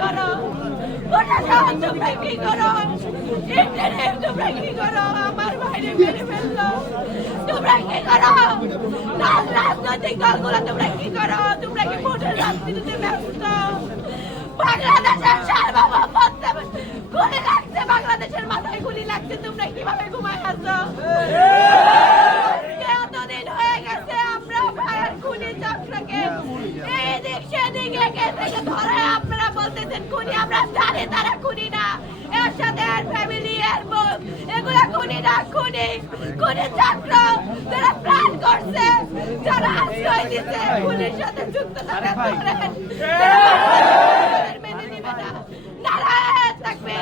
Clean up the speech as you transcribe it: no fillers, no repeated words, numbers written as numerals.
করো? প্রশাসন তোমরা কি করো? ইন্টারনেট তোমরা কি করো? আমার ভাইরে মেরে ফেললো। তোমরা কি করো? রাজনৈতিক দলগুলো তোমরা কি করো? তোমরা কি ভোটের রাজনীতিতে ব্যস্ত? বাংলাদেশের সার্বভৌমত্ব গুলি লাগছে, বাংলাদেশের মাথায় গুলি লাগছে, তোমরা কিভাবে ঘুমায় আছো? এতদিন হয়ে গেছে আমরা ভাইয়ের খুনি চক্রকে এদিক সেদিক একে থেকে ধরে আপনারা বলতেছেন খুনি, আমরা জানি তারা খুনি না। এর সাথে এর ফ্যামিলি এর বোন এগুলা খুনি না, খুনি খুনি চক্র যারা প্ল্যান করছে, যারা আশ্রয় দিচ্ছে, খুনির সাথে যুক্ত থাকা মেনে নিবে না। নারায়ণ থাকবে।